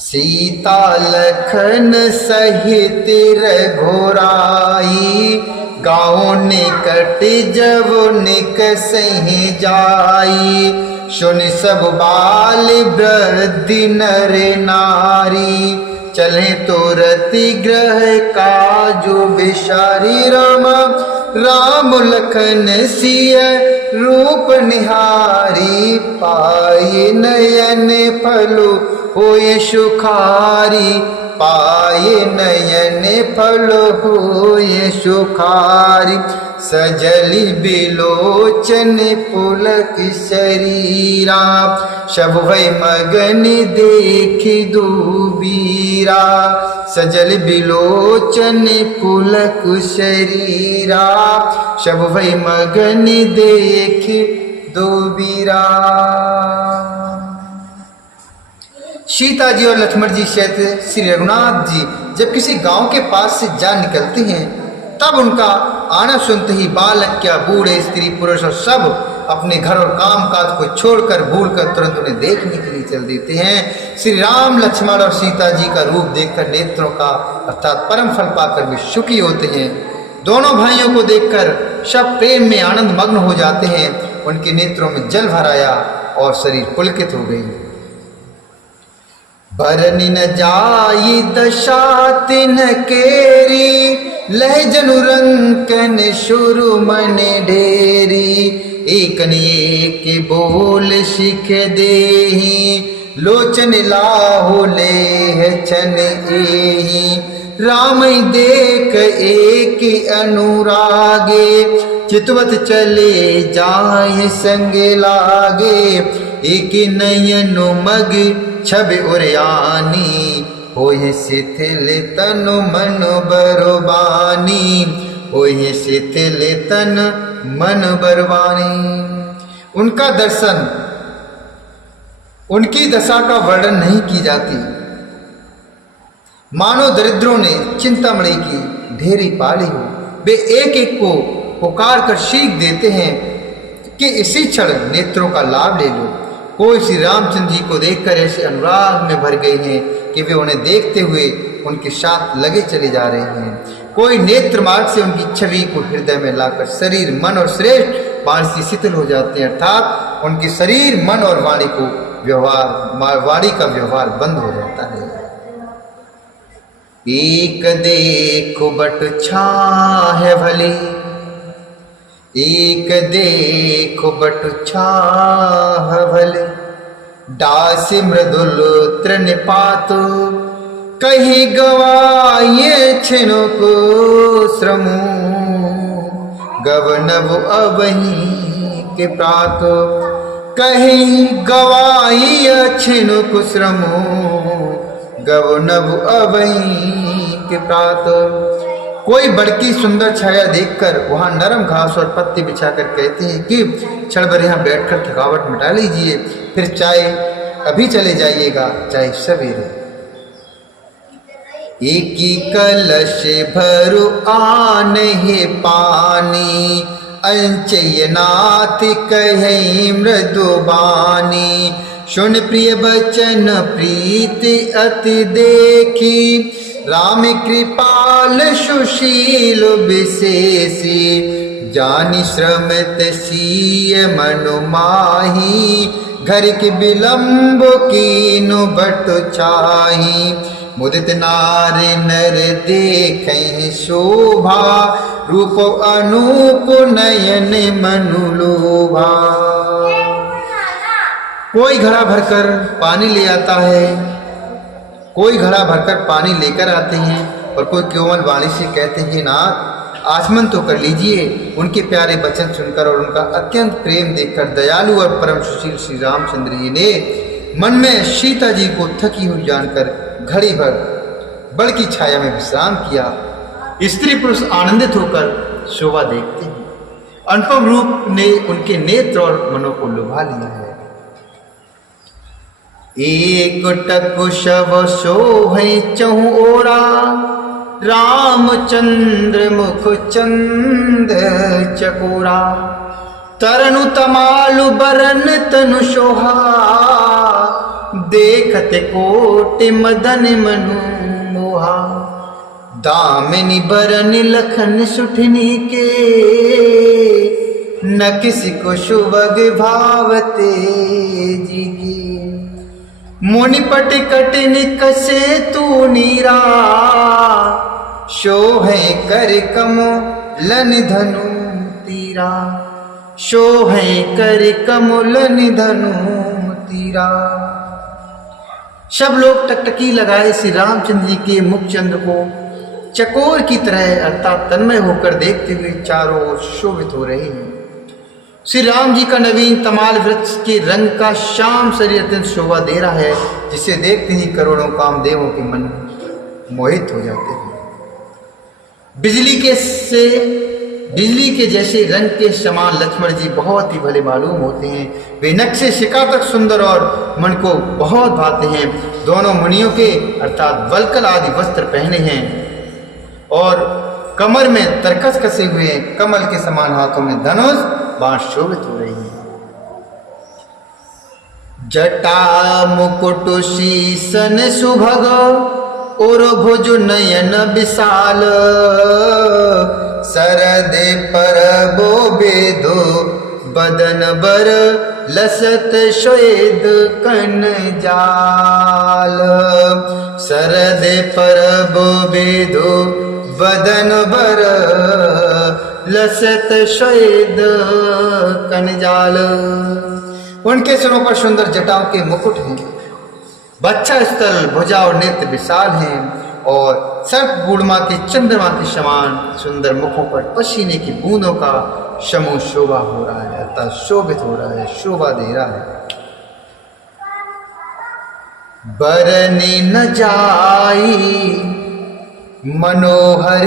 सीता लखन सहित रघुराई, गाँव निकट जब निकसहि जाई। सुन सब बाल वृद्ध नर नारी, चले तुरति ग्रह काजु बिसारी। राम लखन सिय रूप निहारी, पाए नयन फलु होय सुखारी। पाए नयन फल होय सुखारी, सजलि बिलोचन पुलक शरीरा। सब भय मगन देखि दूबीरा, सजल बिलोचन पुलक शरीरा। सब भय मगन देखि दूबीरा। सीता जी और लक्ष्मण जी सहित श्री रघुनाथ जी जब किसी गांव के पास से जा निकलते हैं, तब उनका आना सुनते ही बालक क्या बूढ़े स्त्री पुरुष और सब अपने घर और काम काज को छोड़कर भूलकर तुरंत उन्हें देखने के लिए चल देते हैं। श्री राम लक्ष्मण और सीता जी का रूप देखकर नेत्रों का अर्थात परम फल पाकर वे सुखी होते हैं। दोनों भाइयों को देखकर सब प्रेम में आनंद मग्न हो जाते हैं। उनके नेत्रों में जल भर आया और शरीर पुलकित हो गई। बरनि न जाई दशा तिन केरी, लह जनु रंकन शुरु मन ढेरी। एकन एक बोल शिख देहि, लोचन लाहो लेह छन एहि। राम देख एक अनुरागे, चितवत चले जाय संगे लागे। एक नयन मग छब उरयानी, होय शिथिल तनु मन बरबानी। होय शिथिल तन मन बरबानी। उनका दर्शन, उनकी दशा का वर्णन नहीं की जाती। मानो दरिद्रों ने चिंतामणि की ढेरी पाली हो। वे एक एक को पुकार कर सीख देते हैं कि इसी क्षण नेत्रों का लाभ ले लो। कोई श्री रामचंद्र जी को देखकर ऐसे अनुराग में भर गए हैं कि वे उन्हें देखते हुए उनके साथ लगे चले जा रहे हैं। कोई नेत्र मार्ग से उनकी छवि को हृदय में लाकर शरीर मन और श्रेष्ठ वाणी से शिथिल हो जाते हैं, अर्थात उनके शरीर मन और वाणी को वाणी का व्यवहार बंद हो जाता है। एक देखो बट छाह भले, एक देखो बट छाह भले। दास मृदुल तृण पातो, कहीं गवाये छिनो को श्रमो। गवनव अबही के प्रातो, कहीं गवाये छिनो को श्रमो। गवनव अबही के प्रातो। कोई बड़की सुंदर छाया देखकर वहां नरम घास और पत्ते बिछाकर कहते हैं कि क्षण भर यहाँ बैठकर थकावट मिटा लीजिए, फिर चाहे अभी चले जाइएगा, चाहे सवेरे। एक ही कलश भरु आने पानी, अंचयनाथ कहे मृदुबानी। सुन प्रिय बचन प्रीति अति देखी, राम कृपाल सुशील विशेषी। जानि श्रमित सीय मनु माही, घर के विलंब कीनु बट छाही। मुदित नारी नर देखें शोभा, रूप अनूप नयन मनु लोभा। कोई घड़ा भरकर पानी ले आता है, कोई घड़ा भरकर पानी लेकर आते हैं और कोई कोमल वाणी से कहते हैं नाथ आचमन तो कर लीजिए। उनके प्यारे वचन सुनकर और उनका अत्यंत प्रेम देखकर दयालु और परम सुशील श्री रामचंद्र जी ने मन में सीता जी को थकी हुई जानकर घड़ी भर बड़ की छाया में विश्राम किया। स्त्री पुरुष आनंदित होकर शोभा देखते हैं। अनुपम रूप ने उनके नेत्र और मनों को लुभा लिया है। एक टक शव शोभे चहु ओरा, रामचंद्र मुख चंद चकोरा। तरनु तमालु बरन तनु शोहा, देखत कोटि मदन मनु मोहा। दामिनी बरन लखन सुठनी के, न किसी को सुबग भावते जी की। मुनिपट कटिन कसे तू नीरा, शोहे कर कमलन धनु तीरा। शोहे कर कमलन धनु तीरा। सब लोग टकटकी लगाए श्री रामचंद्र जी के मुखचंद्र को चकोर की तरह अर्थात तन्मय होकर देखते हुए चारों ओर शोभित हो रहे हैं। श्री राम जी का नवीन तमाल वृक्ष के रंग का श्याम शरीर अत्यंत शोभा दे रहा है, जिसे देखते ही करोड़ों कामदेवों के मन मोहित हो जाते हैं। बिजली के जैसे रंग के समान लक्ष्मण जी बहुत ही भले मालूम होते हैं। वे नक्शे शिका तक सुंदर और मन को बहुत भाते हैं। दोनों मुनियों के अर्थात वल्कल आदि वस्त्र पहने हैं और कमर में तरकस कसे हुए कमल के समान हाथों में धनुष बाण शोभित हो रही है। जटा मुकुट शीसन सुभग और भुज नयन विशाल। सरद परबो बेदो बदन बर लसत श्वेद कन जाल। सरद परबो बेदो बदन बर लसत श्वेद कनजाल। उनके सिरों पर सुंदर जटाओं के मुकुट हैं, बच्चा स्थल भुजा और नेत्र विशाल हैं और सर्प पूर्णिमा के चंद्रमा के समान सुंदर मुखों पर पसीने की बूंदों का समूह शोभा हो रहा है अर्थात शोभित हो रहा है, शोभा दे रहा है। बरनी न जाई मनोहर